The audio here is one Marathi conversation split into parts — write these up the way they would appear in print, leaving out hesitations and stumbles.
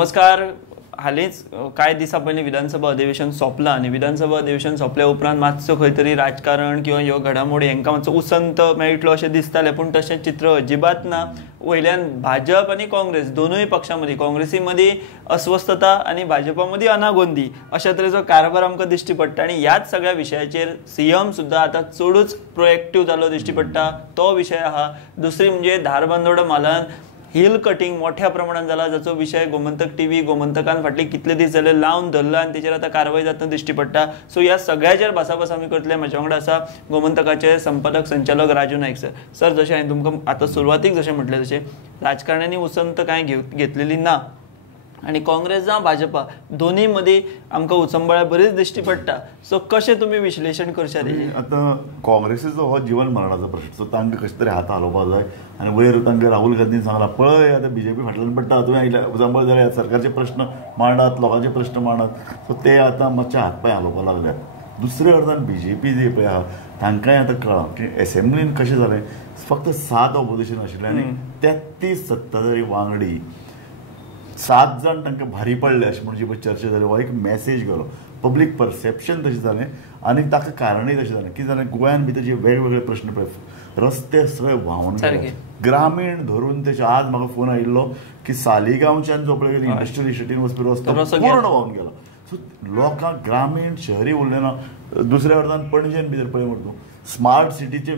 नमस्कार. हालींच कांय दिसा पयलीं विधानसभा अधिवेशन सोंपलां आनी विधानसभा अधिवेशन सोंपल्या उपरांत मातसो खंय तरी राजकारण किंवा ह्यो घडामोडी हांकां मातसो उसंत मेळटलो अशें दिसतालें, पूण तशें चित्र अजिबात ना. वयल्यान भाजप आनी काँग्रेस दोनूय पक्षां मदीं, काँग्रेसी मदीं अस्वस्थता आनी भाजपा मदीं अनागोंदी अशा तरेचो कारभार आमकां दिश्टी पडटा. आनी ह्याच सगळ्या विशयाचेर सीएम सुद्दां आतां चडूच प्रोएक्टीव जालो दिश्टी पडटा. तो विशय आहा. दुसरी म्हणजे धारबांदोडा म्हालान हिल कटिंग मोठ्या प्रमाणात जाला, जाचो विषय गोमंतक टीव्ही गोमंतकान फाटली कितले दीस जाले लावन धरला आनी तेचेर आतां कारवाय जातना दिश्टी पडटा. सो ह्या सगळ्याचेर भासाभास आमी करतले. म्हज्या वांगडा आसा गोमंतकाचे संपादक संचालक राजू नायक सर. सर, जशें हांवें तुमकां आतां सुरवातीक जशें म्हटलें तशें राजकारण्यांनी उसंत कांय घेतलेली ना आनी काँग्रेस जावं भाजपा दोनूय मदीं आमकां उचंबळ्या बरीच दिश्टी पडटा. सो कशें तुमी विश्लेशण करशात हेजें? आतां काँग्रेसीचो हो जीवन मरणाचो प्रश्न. सो तांकां कशें तरी हात हालोवपाक जाय आनी वयर तांकां राहुल गांधीन सांगलां पळय आतां बीजेपी फाटल्यान पडटा, तुवें आयल्या उचंबळ जाल्यार सरकारचे प्रश्न मांडात, लोकांचे प्रश्न मांडात. सो ते आतां मातशे हातपांय हालोवपाक लागल्यात. दुसरे अर्थान बीजेपी जे पळय आहा तांकांय आतां कळ्ळां की एसेंब्लीन कशें जालें, फक्त 7 ऑपोजिशन आशिल्ले आनी 33 सत्ताधारी वांगडी 7 जण तांकां भारी पडले अशें म्हणजे पळय चर्चा जाली. हो एक मॅसेज गेलो, पब्लीक परसेप्शन तशें जालें आनी ताका कारणय तशें जालें. कितें जालें, गोंयांत भितर जे वेगवेगळे प्रश्न पळय, रस्ते सगळे व्हांवून गेले, ग्रामीण धरून तेचे. आज म्हाका फोन आयिल्लो की सालिगांवच्यान जो पळय इंडस्ट्रियल इस्टेटीन वचपी रस्तो पूर्ण व्हांवून गेलो. सो लोकांक ग्रामीण शहरी उरलें ना. दुसऱ्या अर्थान पणजेन भितर पळय म्हणटा तूं स्मार्ट सिटीचे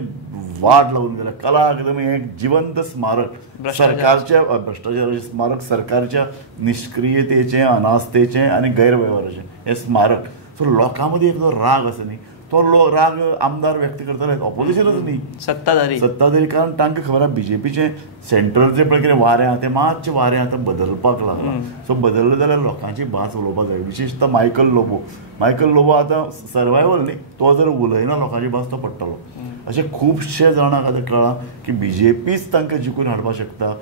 वाट लागून गेल्या. कला अकादमी एक जिवंत स्मारक सरकारच्या भ्रष्टाचाराचें स्मारक, सरकारच्या निष्क्रियतेचें, अनास्थेचें आनी गैरवेव्हाराचें हें स्मारक. सो लोकां मदीं एक जो राग आसा न्ही, तो राग आमदार व्यक्त करताले, ऑपोजिशनच न्ही, सत्ताधारी. कारण तांकां खबर आहा बीजेपीचें सेंट्रलचें पळय कितें वारें आहा तें मातशें वारें आतां बदलपाक लागलां. सो बदललें जाल्यार लोकांची भास उलोवपाक जाय. विशेषतः मायकल लोबो आतां सर्वायवल न्ही, तो जर उलयना लोकांची भास तो पडटलो. अशें खुबशे जाणांक आतां कळ्ळां की बीजेपीच तांकां जिखून हाडपाक शकता.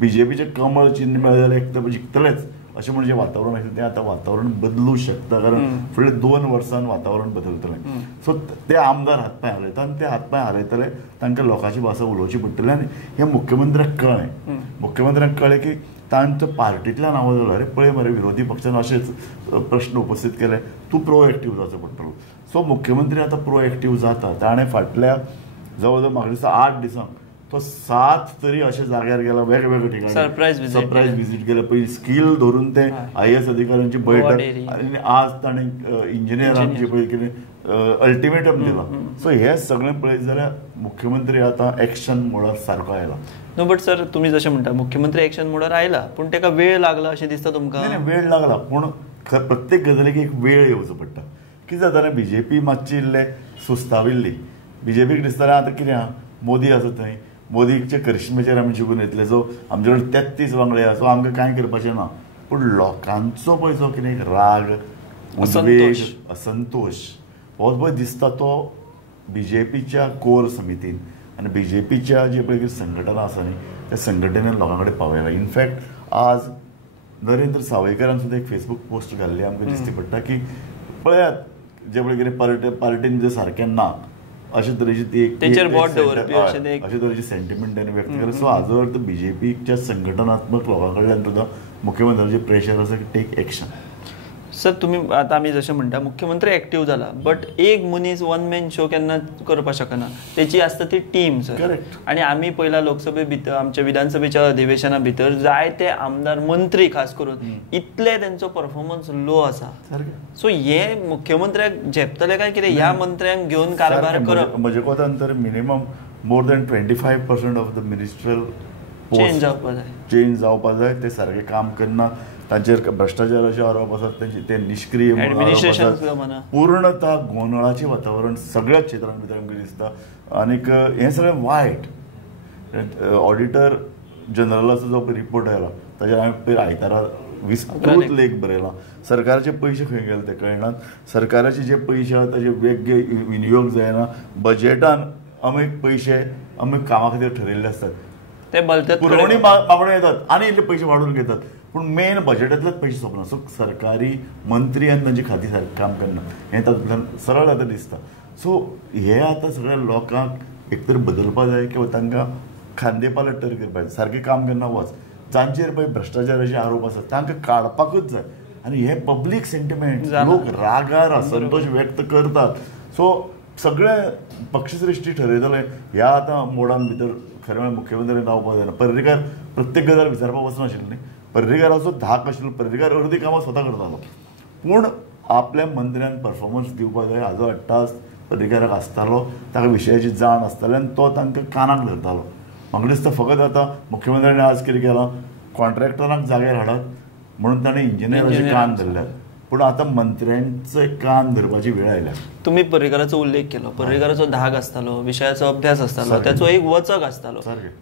बीजेपीचें कमळ चिन्ह मेळ्ळें जाल्यार एक तर जिखतलेच अशें म्हणजे वातावरण आशिल्लें तें आतां वातावरण बदलूंक शकता. कारण फुडल्या 2 वर्सांन वातावरण बदलतलें. सो ते आमदार हातपांय हालयता आनी ते हातपांय हालयतले, तांकां लोकांची भाशा उलोवची पडटली. आनी हें मुख्यमंत्र्याक कळ्ळें. मुख्यमंत्र्याक कळ्ळें की तांचो पार्टींतल्यान आवाज आयलो, अरे पळय मरे विरोधी पक्षान अशेच प्रश्न उपस्थित केले, तूं प्रोएक्टीव जावचो पडटलो. सो मुख्यमंत्री आतां प्रोएक्टीव जाता. ताणें फाटल्या जवळ जवळ म्हाका दिसता 8 दिसांक तो 7 तरी अशा जाग्यार गेला, वेगवेगळ्या ठिकाणी सरप्रायज विजीट केलं. पळय स्कील धरून ते IAS अधिकाऱ्यांची बैठक आनी आज ताणें इंजिनियरांची पळय कितें अल्टिमेटम दिला. सो हे सगळें पळयत जाल्यार मुख्यमंत्री आतां एक्शन मोडार सारको आयला. नो बट सर, तुम्ही जशें म्हणटा मुख्यमंत्री एक्शन मोडार आयला, पूण ताका वेळ लागला अशें दिसता तुमकां? नाही, वेळ लागला, पूण प्रत्येक गजालीक एक वेळ येवचो पडटा. कितें जातालें, बीजेपी मातशी इल्लें सुस्ताविल्ली. बीजेपीक दिसतालें आतां कितें आहा, मोदी आसा थंय, मोदीचे करिश्मेचेर आमी जिखून येतले. सो आमचे कडेन 33 वांगडे आहा, सो आमकां कांय करपाचें ना. पूण लोकांचो पळय जो कितें राग, उद्वेग, असंतोश हो पळय दिसता तो बीजेपीच्या कोर समितीन आनी बीजेपीच्या जे पळय संघटना आसा न्ही त्या संघटनेन लोकां कडेन पावयला. इनफॅक्ट आज नरेंद्र सावयकरान सुद्दां एक फेसबूक पोस्ट घाल्ली. आमकां दिश्टी पडटा की पळयात जे पळय कितें पार्टीन जे सारकें ना अशे तरेची ती अशे तरेची सेंटिमेंट ताणें व्यक्त केली. सो हाजो अर्थ बीजेपीच्या संघटनात्मक लोकां कडल्यान सुद्दां मुख्यमंत्र्याचेर प्रेशर आसा की टेक एक्शन. सर, तुम्ही आतां आमी जशें म्हणटा मुख्यमंत्री एक्टीव जाला, बट एक मनीस वन मॅन शो केन्ना करपाक शकना. तेची आसता ती टीम. सर, आनी आमी पयला लोकसभे भितर आमच्या विधानसभेच्या अधिवेशना भितर जायते आमदार मंत्री खास करून इतले तेंचो परफॉर्मन्स लो आसा. सो हे मुख्यमंत्र्याक झेपतले काय कितें ह्या मंत्र्यांक घेवन कारभार करप? म्हजे कोतान तर minimum more than 25% of the ministerial change जावपाक जाय. ते सारकें काम करना, तांचेर भ्रष्टाचाराचे आरोप आसात, ते निष्क्रिय पूर्णता गोंधळाचें वातावरण सगळ्याच क्षेत्रां भितर आमकां दिसता. आनीक हें सगळें वायट. ऑडिटर जनरलाचो जो रिपोर्ट आयला ताचेर हांवें पयर आयतारा विस्तृत लेख बरयला. सरकारचे पयशे खंय गेले ते कळनात. सरकाराचे जे पयशे आहा ताजे वेगळे विनियोग जायना. बजेटान अमेक पयशे अमेक कामा खातीर ठरयल्ले आसतात, ते पुरवणी मागण्यो येतात आनी इतले पयशे वाडून घेतात, पूण मेन बजेटांतलेच पयशे सोंपना. सो सरकारी मंत्री आनी तांची खाती सारकें काम करना हें तातूंतल्यान सरळ आतां दिसता. सो हे आतां सगळ्या लोकांक एक तर बदलपा जाय किंवा तांकां खांदेपालट तर करपाक जाय. सारकें काम करना वच जांचेर पळय भ्रष्टाचाराचे आरोप आसात तांकां काडपाकूच जाय आनी हे पब्लीक सेंटिमेंट लोक रागार असंतोष व्यक्त करतात. सो सगळे पक्षश्रेश्ठी ठरयतले ह्या आतां मोडान भितर खरें म्हळ्यार मुख्यमंत्र्यान रावपाक जायना. पर्रीकार प्रत्येक गजाल विचारपाक वचनाशिल्लो न्ही. पर्रीकाराचो धाक आशिल्लो. पर्रीकार अर्दी कामां स्वता करतालो पूण आपल्या मंत्र्यान परफॉर्मन्स दिवपाक जाय हाजो अट्टास पर्रीकाराक आसतालो. ताका विशयाची जाण आसताली आनी तो तांकां कानाक धरतालो. म्हाका दिसता फकत आतां मुख्यमंत्र्यान आज कितें केलां कॉन्ट्रॅक्टरांक जाग्यार हाडात म्हणून ताणें इंजिनियराचे कान धरल्यात. पूण आतां मंत्र्यांचे कान धरपाची वेळ आयल्या. तुम्ही पर्रीकाराचो उल्लेख केलो. पर्रीकाराचो धाक आसतालो, विशयाचो अभ्यास आसतालो, त्याचो एक वचक आसतालो.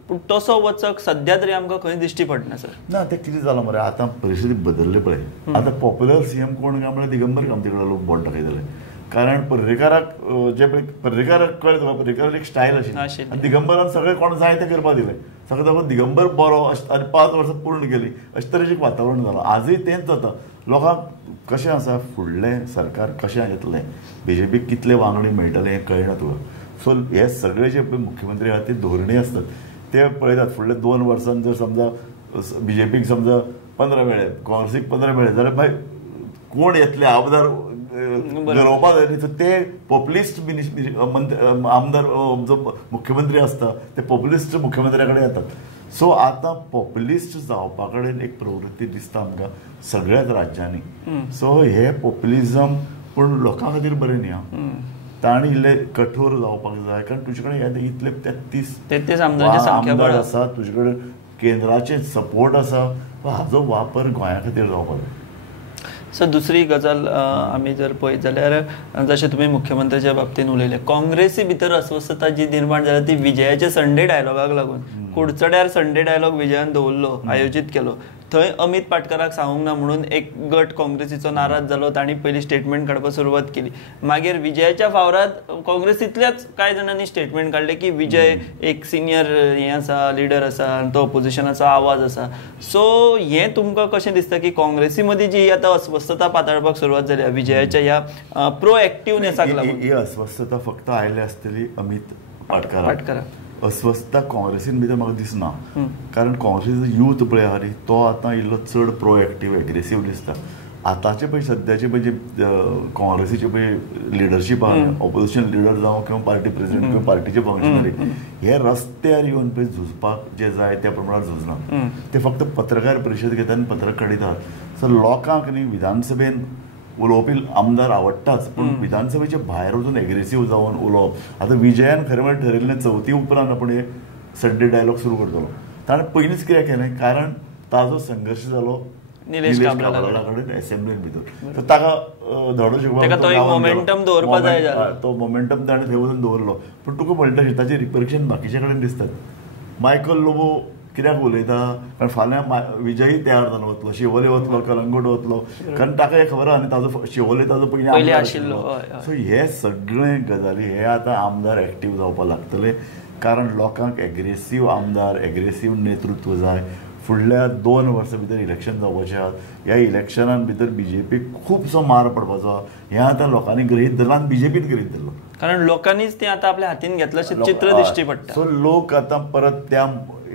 पूण तसो वचक सध्या तरी आमकां खंय दिश्टी पडना सर. ना ते कितें जालां मरे आतां परिस्थिती बदलली पळय. आतां पॉप्युलर सीएम कोण काय म्हळ्यार दिगंबर कामती कडेन लोक बोट दाखयतले. कारण पर्रीकाराक जे पर्रीकाराक कळ्ळें तुका पर्रीकाराक एक स्टायल आशिल्ली. दिगंबरान सगळें कोण जाय तें करपाक दिलें. सगळें ताका दिगंबर बरो आनी 5 वर्सां पूर्ण केली अशें तरेचें वातावरण जालां. आजूय तेंच जाता. लोकांक कशें आसा फुडलें सरकार कशें येतलें बीजेपीक कितले वांगडी मेळटले हें कळना तुका. सो हे सगळे जे मुख्यमंत्री आहात ते धोरणी आसतात ते पळयतात. फुडले 2 वर्सांत जर समजा बीजेपीक समजा 15 मेळ्ळे काँग्रेसीक 15 मेळ्ळे जाल्यार मागीर कोण येतले आमदार गरोवपाक जाय. ते पॉप्युलिस्ट आमदार जो मुख्यमंत्री आसता ते पॉप्युलिस्ट मुख्यमंत्र्या कडेन येतात. सो आतां पॉप्युलिस्ट जावपा कडेन एक प्रवृत्ती दिसता आमकां सगळ्याच राज्यांनी. सो हे पॉप्युलिजम पूण लोकां खातीर बरें न्ही. ताणी इल्ले कठोर जावपाक जाय. कारण तुजे कडेन इतले 33 आमदार आसा, तुजे कडेन केंद्राचे सपोर्ट आसा. हाजो वापर गोंया खातीर जावपाक जाय. सर दुसरी गजाल आमी जर पळयत जाल्यार जशें तुमी मुख्यमंत्र्याच्या बाबतींत उलयले काँग्रेसी भितर अस्वस्थता जी निर्माण जाल्या ती विजयाच्या संडे डायलॉगाक लागून. कुडचड्यार संडे डायलॉग विजयान दवरलो, आयोजीत केलो. थंय अमित पाटकराक सांगूंक ना म्हणून एक गट काँग्रेसीचो नाराज जालो. तांणी पयलीं स्टेटमेंट काडपाक सुरवात केली. मागीर विजयाच्या फावरात काँग्रेसींतल्याच कांय जाणांनी स्टेटमेंट काडले की विजय एक सिनियर हें आसा, लिडर आसा आनी तो ऑपोजिशनाचो आवाज आसा. सो हें तुमकां कशें दिसता की काँग्रेसी मदीं जी आतां अस्वस्थता पातळपाक सुरवात जाल्या विजयाच्या ह्या प्रो एक्टिवनेसाक लागून? ही अस्वस्थता फक्त आयली आसतली अमित पाटकराक. अस्वस्थता काँग्रेसीन भितर म्हाका दिसना. कारण काँग्रेसीचो यूथ पळय आहा न्ही तो आतां इल्लो चड प्रोएक्टीव एग्रेसीव दिसता. आतांचे पळय सद्याचे पळय जे काँग्रेसीचे पळय लिडरशीप आहा ऑपोजिशन लिडर जावं किंवा पार्टी प्रेसिडेंट किंवा पार्टीचे फंक्शनरी हे रस्त्यार येवन पळय झुजपाक जे जाय त्या प्रमाणात झुजना. ते फक्त पत्रकार परिशद घेतात आनी पत्रक काडितात. सो लोकांक न्ही विधानसभेन उलोवपी आमदार आवडटाच पूण विधानसभेच्या भायर वचून एग्रेसीव जावन उलोवप. आतां विजयान खरें म्हळ्यार ठरयिल्लें 4थी उपरांत आपूण हे संडे डायलॉग सुरू करतलो. ताणें पयलींच कित्याक केलें कारण ताजो संघर्श जालो निलेश काब्राला कडेन एसेंब्लीन भितर. सो ताका धडो शिकपाक तो मोमेंटम ताणें थंय वचून दवरलो. पूण तुका म्हणटा ताचें रिपरक्शन बाकीच्या कडेन दिसतात. मायकल लोबो कित्याक उलयता कारण फाल्यां विजयी तयार जावन वतलो, शिवोले वतलो, कलंगूट वतलो. कारण ताका हें खबर आहा न्ही ताजो शिवोले ताजो पयलीं आशिल्लो. सो हे सगळे गजाली हे आतां आमदार एक्टीव जावपाक लागतले. कारण लोकांक एग्रेसीव आमदार एग्रेसीव नेतृत्व जाय. फुडल्या 2 वर्सां भितर इलेक्शन जावपाचें आहा. ह्या इलेक्शनान भितर बीजेपीक खुबसो मार पडपाचो आहा. हें आतां लोकांनी गृहीत धरलां आनी बीजेपीन गृहीत धरलो. कारण लोकांनीच तें आतां आपल्या हातीन घेतलां अशें चित्र दिश्टी पडटा. सो लोक आतां परत त्या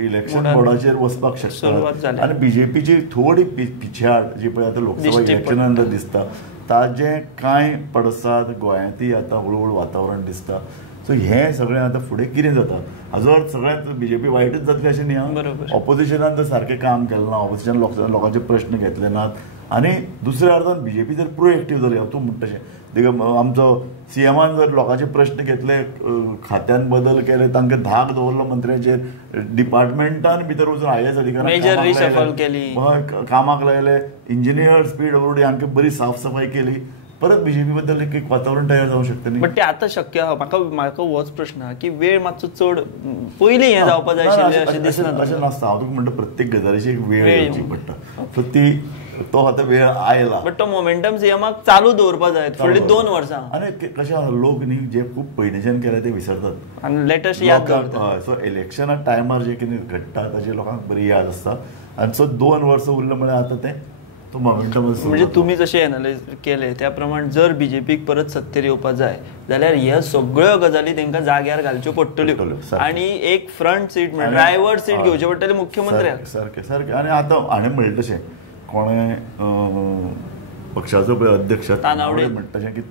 इलेक्शन बोर्डाचेर वचपाक शकतात. आनी बीजेपीची थोडी पिछाड जी पळय आतां लोकसभा इलेक्शनान दिसता ताजें कांय पडसाद गोंयांतय आतां हळू वातावरण दिसता. सो हें सगळें आतां फुडें कितें जाता हाजो अर्थ सगळ्यांत बीजेपी वायटच जातली अशें न्ही. ऑपोजिशनान जर सारकें काम केलें ना, ऑपोजिशन लोकांचे प्रश्न घेतले नात आनी दुसऱ्या अर्थान बीजेपी जर प्रो एक्टीव जाली तूं म्हणटा तशें आमचो सीएमान जर लोकांचे प्रश्न घेतले, खात्यान बदल केले, तांकां धाक दवरलो मंत्र्यांचेर, डिपार्टमेंटान भितर वचून IAS अधिकाऱ्यांक कामाक लायले, इंजिनियर्स PWD हांकां बरी साफसफाई केली. परत बीजेपी बद्दल एक वातावरण तयार जावंक शकता न्ही. बट ते आतां शक्य आहा. म्हाका होच प्रश्न आहा की वेळ मातसो चड पयलीं हें जावपाक जाय आशिल्लें अशें दिसना. अशें नासता. हांव तुका म्हणटा प्रत्येक गजालीची एक वेळ येवची पडटा. सो तो आतां वेळ आयला. बट तो मोमेंटम सीएमाक चालू दवरपाक जाय फुडलीं 2 वर्सां. आनी कशें आसा लोक न्ही जे खूब पयलींच्यान केलें ते विसरतात आनी लेटस्ट याद दवरतात. सो इलेक्शना टायमार जे कितें घडटा ताची लोकांक बरी याद आसता. आनी सो 2 वर्सां उरलें म्हळ्यार आतां तें तो मोमेंटम. म्हणजे तुम्ही जसे एनालायज केले त्या प्रमाणे जर बीजेपीक परत सत्तेर येवपाक जाय जाल्यार ह्या सगळ्यो गजाली तांकां जाग्यार घालच्यो पडटल्यो आनी एक फ्रंट सीट म्हणजे ड्रायव्हर सीट घेवचे पडटले मुख्यमंत्र्याक. सारकें आनी आतां हाणें म्हणलें तशें कोणें पक्षाचो पळय अध्यक्ष तानावडे म्हणटा तशें की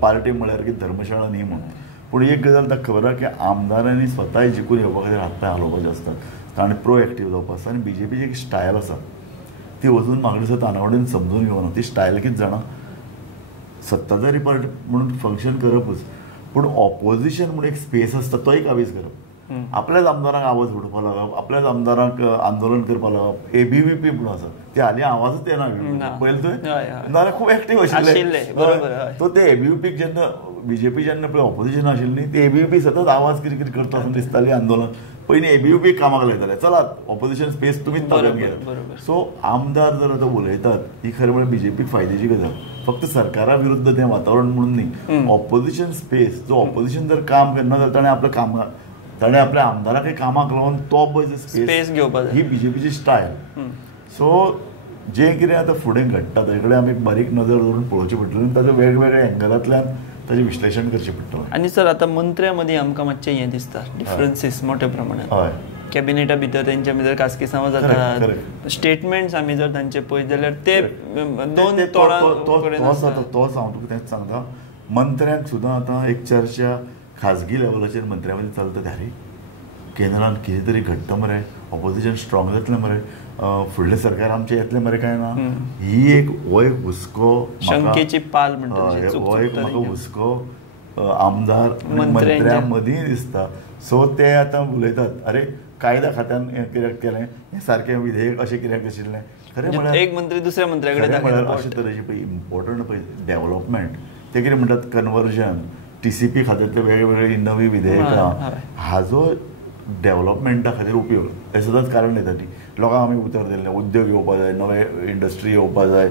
पार्टी म्हळ्यार की धर्मशाळा न्ही म्हणून. पूण एक गजाल ताका खबर आहा की आमदारांनी स्वताय जिखून येवपा खातीर हातपाय हालोवपाचे आसतात आनी प्रोएक्टीव जावपा आसता. आनी बीजेपीची एक स्टायल आसा ती वचून म्हाका दिसता तानावडेन समजून घेवना. ती स्टायल कितें जाणा, सत्ताधारी पार्टी म्हणून फंक्शन करपूच पूण ऑपोजिशन म्हणून एक स्पेस आसता तो एक आवीज करप, आपल्याच आमदारांक आवाज उडोवपा लागप, आपल्याच आमदारांक आंदोलन करपा लागप. एबीव्हीपी म्हणून आसा ते हालीं आवाजूच येना पयलीं थंय नाजाल्यार खूब एक्टीव आशिल्ले. तो ते एबीव्हीपीक जेन्ना बीजेपी जेन्ना पळय ऑपोजिशन आशिल्ली ती एबीव्हीपी सतत आवाज कितें कितें करता आसतना दिसताली आंदोलन. पयलीं एबीव्हीपी कामाक लायताले, चलात ऑपोजिशन स्पेस तुमीच ताब्यात घेयात. सो आमदार जर आतां उलयतात ही खरें म्हळ्यार बीजेपीक फायद्याची गजाल. फक्त सरकारा विरुद्ध तें वातावरण म्हणून न्ही, ऑपोजिशन स्पेस जो ऑपोजिशन जर काम करना जाल्यार ताणें आपल्या आमदाराकय कामाक लावन तो पळय स्पेस घेवपाक जाय. ही बीजेपीची स्टायल. सो जें कितें आतां फुडें घडटा ताचे कडेन आमी बारीक नजर दवरून पळोवचें पडटलें आनी ताचें वेगवेगळ्या एंगलांतल्यान ताचें विश्लेशण करचें पडटलें. आनी सर आतां मंत्र्यां मदीं आमकां मातशें हें दिसता डिफरन्सीस मोठ्या प्रमाणांत. हय, कॅबिनेटा भितर तेंच्या भितर कासकिसांवां जातात, स्टेटमेंट्स आमी जर तांचे पळयत जाल्यार ते दोन तोंडां तोच हांव तुका तेंच सांगता. मंत्र्यांक सुद्दां आतां एक चर्चा खाजगी लेवलाचेर मंत्र्यां मदीं चलता ते अरे केंद्रांत कितें तरी घडटा मरे, ऑपोजिशन स्ट्रॉंग जातलें मरे, फुडलें सरकार आमचें येतलें मरे काय ना. ही एक हो एक हुस्को शंकेची पाल म्हणटा हो एक म्हाका हुस्को आमदार मंत्र्यां मदीं दिसता. सो ते आतां उलयतात अरे कायदा खात्यान हें कित्याक केलें, हें सारकें विधेयक अशें कित्याक आशिल्लें. खरें म्हळ्यार एक मंत्री दुसऱ्या मंत्र्या कडेन म्हळ्यार अशे तरेचे पळय इम्पॉर्टंट पळय डेव्हलपमेंट ते कितें म्हणटात कन्वर्जन, टीसीपी खात्यांतले वेगवेगळे नवी विधेयकां हाजो डेव्हलपमेंटा खातीर उपयोग हे सदांच कारण दिता ती. लोकांक आमी उतर दिल्लें उद्योग येवपा जाय, नवे इंडस्ट्री येवपा जाय,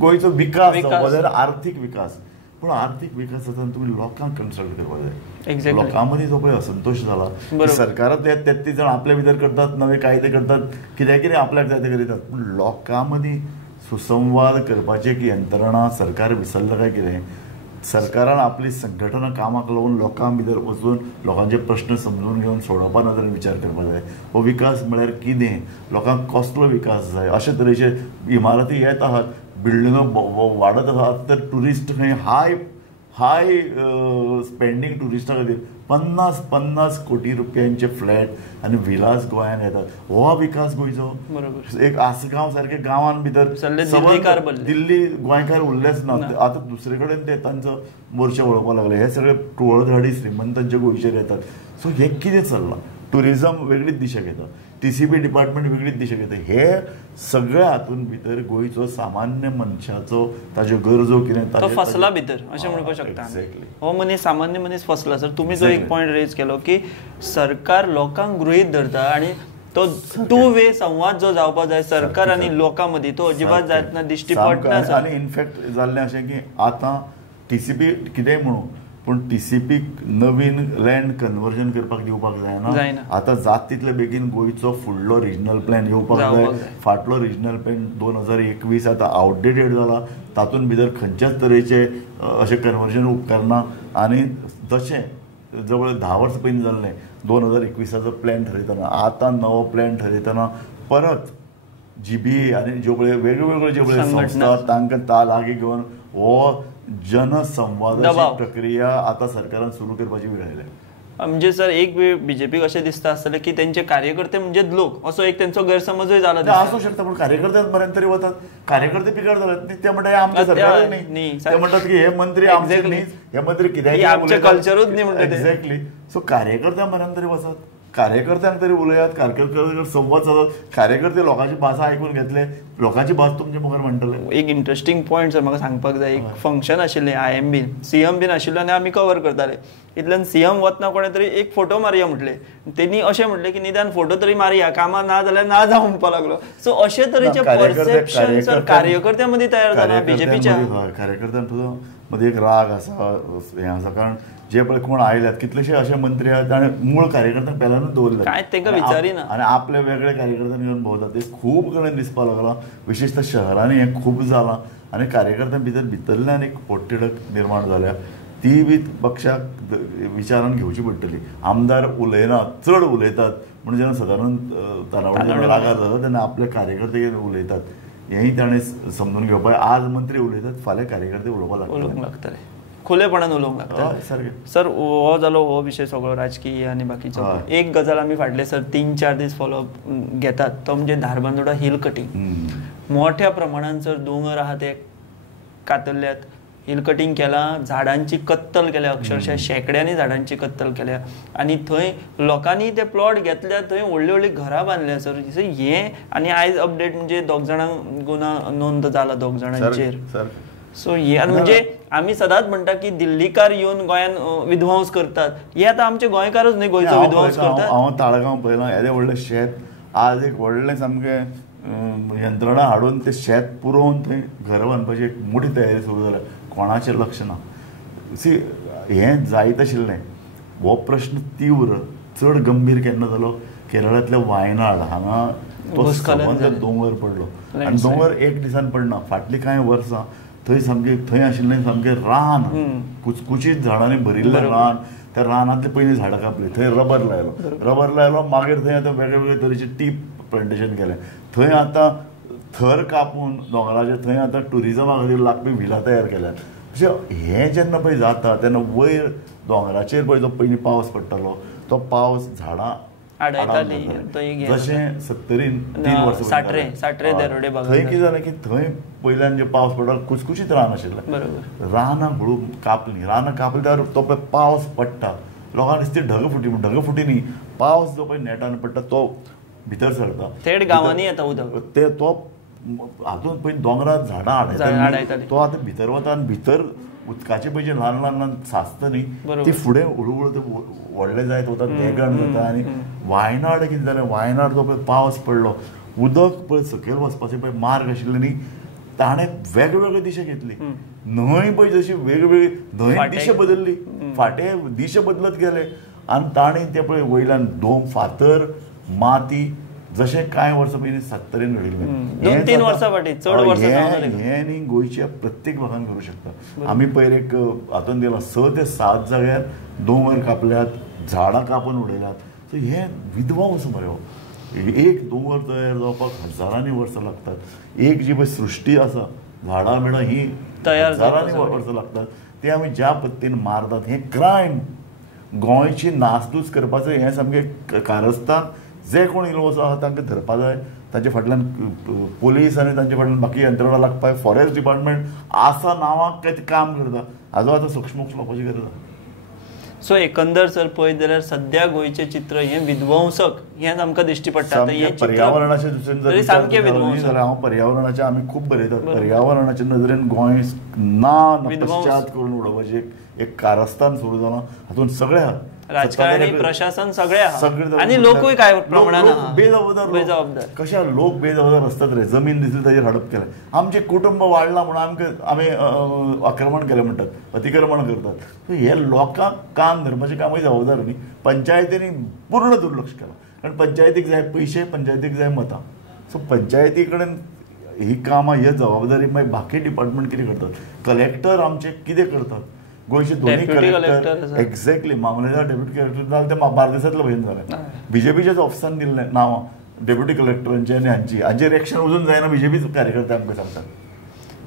गोंयचो विकास जावपा जाय, आर्थीक विकास. पूण आर्थीक विकास जाता तुमी लोकांक कन्सल्ट करपा जाय. लोकां मदीं जो पळय असंतोश जाला सरकारांत 33 जाण आपल्या भितर करतात, नवे कायदे करतात, कितें कितें आपल्याक जाय तें करीतात. पूण लोकां मदीं सुसंवाद करपाची एक यंत्रणा सरकार विसरला काय कितें. सरकारान आपली संघटना कामाक लावून लोकां भितर वचून लोकांचे प्रश्न समजून घेवन सोडोवपा नदर विचार करपा जाय. हो विकास म्हळ्यार कितें, लोकांक कसलो विकास जाय. अशे तरेचे इमारती येत आहात, बिल्डिंगो वाडत आहात, तर ट्युरिस्ट खंय हाय स्पेंडींग ट्युरिस्टां खातीर 50 कोटी रुपयांचे फ्लॅट आनी विलास गोंयांत येतात. हो विकास गोंयचो. एक आसगांव सारके गांवांत भितर दिल्ली गोंयकार उरलेच ना. आतां दुसरे कडेन ते तांचो मोर्चे वळोवपाक लागले. हे सगळे टुवळधाडी श्रीमंतांच्या गोंयचेर येतात. सो हे कितें चल्लां. ट्युरिजम वेगळीच दिशा घेता, टीसीबी डिपार्टमेंट वेगळीच दिशा घेता. हे सगळ्या हातून भितर गोंयचो सामान्य मनशाचो ताज्यो गरजो कितें फसला भितर अशें म्हणपाक शकता. हो मनीस सामान्य मनीस फसला. सर तुमी जो एक पॉयंट रेज केलो की सरकार लोकांक गृहीत धरता आनी तो टू वे संवाद जो जावपाक जाय सरकार आनी लोकां मदीं तो अजिबात जायतना दिश्टी पडना. आनी इनफॅक्ट जाल्लें अशें की आतां टीसीपी कितेंय म्हणूं पूण टीसीपीक नवीन लँड कन्वर्जन करपाक दिवपाक जायना. आतां जात तितले बेगीन गोंयचो फुडलो रिजनल प्लॅन येवपाक जाय. फाटलो रिजनल प्लॅन 2021 आतां आउटडेटेड जाला. तातूंत भितर खंयच्याच तरेचे अशें कन्वर्जन उपकारना. आनी जशें जवळ 10 वर्सां पयलीं जाल्लें 2021 प्लॅन ठरयतना आतां नवो प्लॅन ठरयतना परत जीबी आनी ज्यो पळय वेगळ्यो ज्यो पळय संस्था तांकां लागीं घेवन हो जनसंवादाची प्रक्रिया आता सरकारान सुरू करपाची वेळ आयल्या. म्हणजे सर एक वेळ बीजेपीक अशें दिसता आसतलें की तेंचे कार्यकर्ते म्हणजे लोक असो एक तेंचो गैरसमजूय जाला. आसूं शकता पूण कार्यकर्त्यांक पर्यंत तरी वतात. कार्यकर्ते पिकार जाल्यात न्ही. ते म्हणटा आमच्या सरकार न्ही. ते म्हणटात की हे मंत्री आमचे न्ही, हे मंत्री कित्याक आमचे कल्चरूच न्ही म्हणटा. एक्झॅक्टली. सो कार्यकर्त्यां पर्यंत तरी वचत, कार्यकर्त्यांक तरी उलयात, कार्यकर्त्यांक संवाद सादत. कार्यकर्ते लोकांची भाशा आयकून घेतले, लोकांची भास तुमचे मुखार म्हणटले. एक इंटरेस्टिंग पॉयंट सर म्हाका सांगपाक जाय. एक फंक्शन आशिल्लें IMB, CM बीन आशिल्लें आनी आमी कवर करताले. इतल्यान सीएम वतना कोणे तरी एक फोटो मारया म्हटले, त्यांनी अशें म्हटले की निदान फोटो तरी मारया, कामा ना जाल्यार ना जावं म्हणपाक लागलो. सो अशे तरेचे परसेप्शन सर कार्यकर्त्यां मदीं तयार जाला बीजेपीच्या. कार्यकर्त्यांमध्ये एक राग आसा, हें आसा, कारण जे पळय कोण आयल्यात कितलेशे अशे मंत्री आहात ताणे मूळ कार्यकर्त्यांक पेलानूच दवरले, काय तांकां विचारिना आनी आपले वेगळे कार्यकर्त्यांक घेवन भोंवतात. ते खूब कडेन दिसपाक लागला, विशेषतः शहरांनी हें खूब जालां आनी कार्यकर्त्यां भितरल्यान एक पोटतिडक निर्माण जाल्या. ती बी पक्षाक विचारान घेवची पडटली. आमदार उलयना, चड उलयतात म्हणून जेन्ना सादारण तणावडे रागार जाता तेन्ना आपले कार्यकर्ते उलयतात, हेंय ताणें समजून घेवपाक. आज मंत्री उलयतात, फाल्यां कार्यकर्ते उलोवंक लागतले, खुलेपणान उलोवंक लागता. सर हो जालो हो विशय सगळो राजकीय आनी बाकीचो. एक गजाल आमी फाटले सर 3-4 दीस फॉलोअप घेतात, तो म्हणजे धारबांदोडा हिल कटींग. मोठ्या प्रमाणात सर दोंगर आहा ते कातरल्यात, हिल कटींग केलां, झाडांची कत्तल केल्या, अक्षरशः शेकड्यांनी झाडांची कत्तल केल्या आनी थंय लोकांनी ते प्लॉट घेतल्या, थंय व्हडली व्हडली घरां बांदल्या सर. हें आनी आयज अपडेट म्हणजे 2 जाणांक गुन्हा नोंद जाला 2 जाणांचेर. सो हे म्हणजे आमी सदांच म्हणटा की दिल्लीकार येवन गोंयान विध्वंस करतात, हे आतां आमचे गोंयकारच न्ही गोंयचो विध्वंस करतात. हांव ताळगांव पळयलां, येदें व्हडलें शेत, आज एक व्हडलें सामकें यंत्रणा हाडून तें शेत पुरोवन थंय घर बांदपाची एक मोठी तयारी सुरू जाल्या. कोणाचें लक्ष ना. सी हें जायत आशिल्लें. हो प्रश्न तीव्र चड गंभीर केन्ना जालो, केरळांतल्या वायनाड हांगा तो सबंद दोंगर पडलो आनी दोंगर एक दिसान पडना, फाटलीं कांय वर्सां थंय सामकें थंय आशिल्लें सामकें रान, कुचकुचीत झाडांनी भरिल्लें रान. त्या रानांतले पयलीं झाडां कापलीं, थंय रबर लायलो, मागीर थंय आतां वेगळे वेगळे तरेचे टी प्लांटेशन केलें. थंय आतां थर कापून दोंगराचे थंय आतां टुरिजमा खातीर लागपी व्हिला तयार केल्यात. अशें हें जेन्ना पळय जाता तेन्ना वयर दोंगराचेर पळय जो पयलीं पावस पडटालो तो पावस झाडां जशें 70 3 वर्सां थंय कितें जालें की थंय पयल्यान जे पावस पडटालो कुचकुचीत रान आशिल्लें, रानां हळू कापलीं, रानां कापली जाल्यार तो पळय पावस पडटा, लोकांक दिसता ढग फुटी न्ही, पावस जो पळय नेटान पडटा तो भितर सरता, थेट गांवांनी येता उदक, ते तो हातूंत पळय दोंगरांत झाडां हाडयता, तो आतां भितर वता आनी भितर उदकाचे पळय जे ल्हान ल्हान साचता न्ही ती फुडें हळू ते व्हडले जायत वता, देगण जाता. आनी वायनाड कितें जालें, वायनाड जो पळय पावस पडलो, उदक पळय सकयल वचपाचें पळय मार्ग आशिल्ले न्ही ताणें वेगवेगळे दिशा घेतली. न्हंय पळय जशी वेगवेगळी न्हंय दिशा बदलली, फाटे दिशा बदलत गेले आनी ताणें ते पळय वयल्यान दोम फातर माती जशें कांय वर्सां पयलीं 70 घडिल्लें, 2-3 वर्सां फाटीं चड वर्सां हें न्ही गोंयच्या प्रत्येक भागान करूं शकता. आमी पयर एक हातूंत दिला 6 ते 7 जाग्यार दोंगर कापल्यात, झाडां कापून उडयल्यात. सो हें विध्वंस मरे हो. एक दोंगर तयार जावपाक हजारांनी वर्सां लागतात. एक जी पळय सृश्टी आसा झाडां बिडां ही हजारांनी वर्सां लागतात. ते आमी ज्या पद्दतीन मारतात हें क्रायम. गोंयची नासधूस करपाचो हें सामकें कारस्थान. जे कोण इल्लो आहा तांकां धरपा जाय, तांचे फाटल्यान पुलीस आनी तांचे फाटल्यान बाकी यंत्रणा लागपाक, फॉरेस्ट डिपार्टमेंट आसा नांवाक काय ते काम करता, हाजो आतां सूक्ष्मोक्ष लावपाची गरज आसा. सो एकंदर सर पळयत जाल्यार सद्या गोंयचें चित्र हें विध्वंसक हें आमकां दिश्टी पडटा. पर्यावरणाचे दृश्टीन जाल्यार हांव पर्यावरणाचे आमी खूब बरयतात, पर्यावरणाच्या नदरेन गोंय ना नपश्चात करून उडोवपाचें एक कारस्थान सुरू जालां. हातूंत सगळे आहा, राजकारणी प्रशासन सगळे आहा आनी लोकूय काय प्रमाणान बेजबाबदार. कशा लोक बेजबाबदार असतात रे, जमीन दिसली ताजेर हडप केलें. आमचें कुटुंब वाडलां म्हणून आमी आक्रमण केलें म्हणटात, अतिक्रमण करतात. हे लोकांक कान धरपाचें कामूय जबाबदार न्ही. पंचायतींनी पूर्ण दुर्लक्ष केलां, कारण पंचायतीक जाय पयशे, पंचायतीक जाय मतां. सो पंचायती कडेन ही कामां ही जबाबदारी मागीर बाकी डिपार्टमेंट कितें करतात, कलेक्टर आमचे कितें करतात. गोंयचे दोनूय कलेक्टर एक्झॅक्टली मामलेदार डेप्युटी कलेक्टर जाले ते बार्देसांतले भयण जाले. बीजेपीच्याच ऑफिसान दिल्लें नांव डेप्युटी कलेक्टरांची आनी हांचेर एक्शन वचून जायना, बीजेपीच कार्यकर्ते आमकां सांगतात.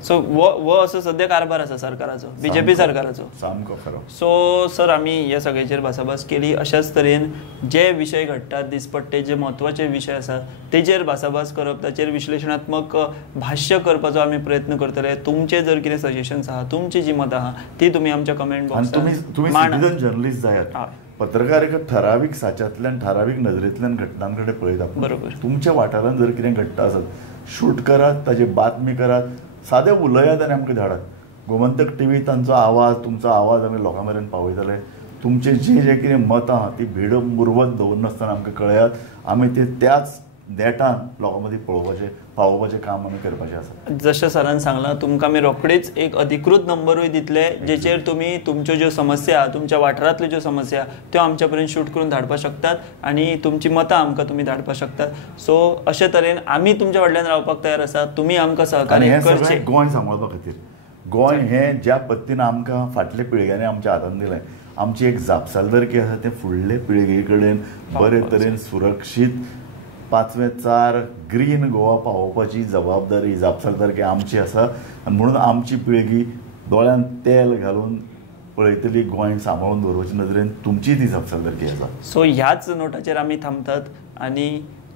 सो वो असो सद्या कारभार आसा सरकाराचो, बीजेपी सरकाराचो. सामको खरो. सो सर आमी ह्या सगळ्याचेर भासाभास केली. अशाच तरेन जे विशय घडटात दिसपट्टे, जे म्हत्वाचे विशय आसात तेजेर भासाभास करप, ताचेर विश्लेशणात्मक भाष्य करपाचो आमी प्रयत्न करतले. तुमचे जर कितें सजेशन्स आहा, तुमची जी मतां आहा ती तुमी आमच्या कमेंट बॉक्सांत सिटीजन जर्नलिस्ट जायात. पत्रकारिता ठरावीक साच्यातल्यान ठरावीक नदरेंतल्यान घटनां कडेन पळयतात. बरोबर. तुमच्या वाठारांत जर कितें घडटा आसत शूट करात, ताची बातमी करात, सादे उलयात आनी आमकां धाडात. गोमंतक टीव्ही तांचो आवाज, तुमचो आवाज आमी लोकां मेरेन पावयतले. तुमचे जे कितें मतां ती भिड मुरवत दवरनासतना आमकां कळयात, आमी ते त्याच नेटान लोकां मदीं पावोवपाचें काम आमी करपाचें आसा. जशें सरान सांगलां, तुमकां आमी रोखडीच एक अधिकृत नंबरूय दितले जेचेर तुमी तुमच्यो ज्यो समस्या, तुमच्या वाठारांतल्यो ज्यो समस्या त्यो आमच्या पर्यंत शूट करून धाडपाक शकतात आनी तुमची मतां आमकां तुमी धाडपाक शकतात. सो अशे तरेन आमी तुमच्या फाटल्यान रावपाक तयार आसा. तुमी आमकां सहकार्य करचें. गोंय सांबाळपा खातीर गोंय हें ज्या पद्दतीन आमकां फाटल्या पिळग्यांनी आमच्या हातांत दिलें, आमची एक जापसालदारकी आसा तें फुडले पिळगे कडेन बरे तरेन सुरक्षीत 5वें ग्रीन गोवा पावोवपाची जबाबदारी जापसालदारकी आमची आसा. आनी म्हणून आमची पिळगी दोळ्यांत तेल घालून पळयतली गोंय सांबाळून दवरपाची नदरेन तुमची ती जापसालदारकी आसा. सो ह्याच नोटाचेर आमी थांबतात आनी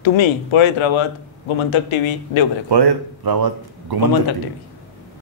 तुमी पळयत रावात गोमंतक टीव्ही. देव बरें. पळयत रावात गोमंतक टीव्ही.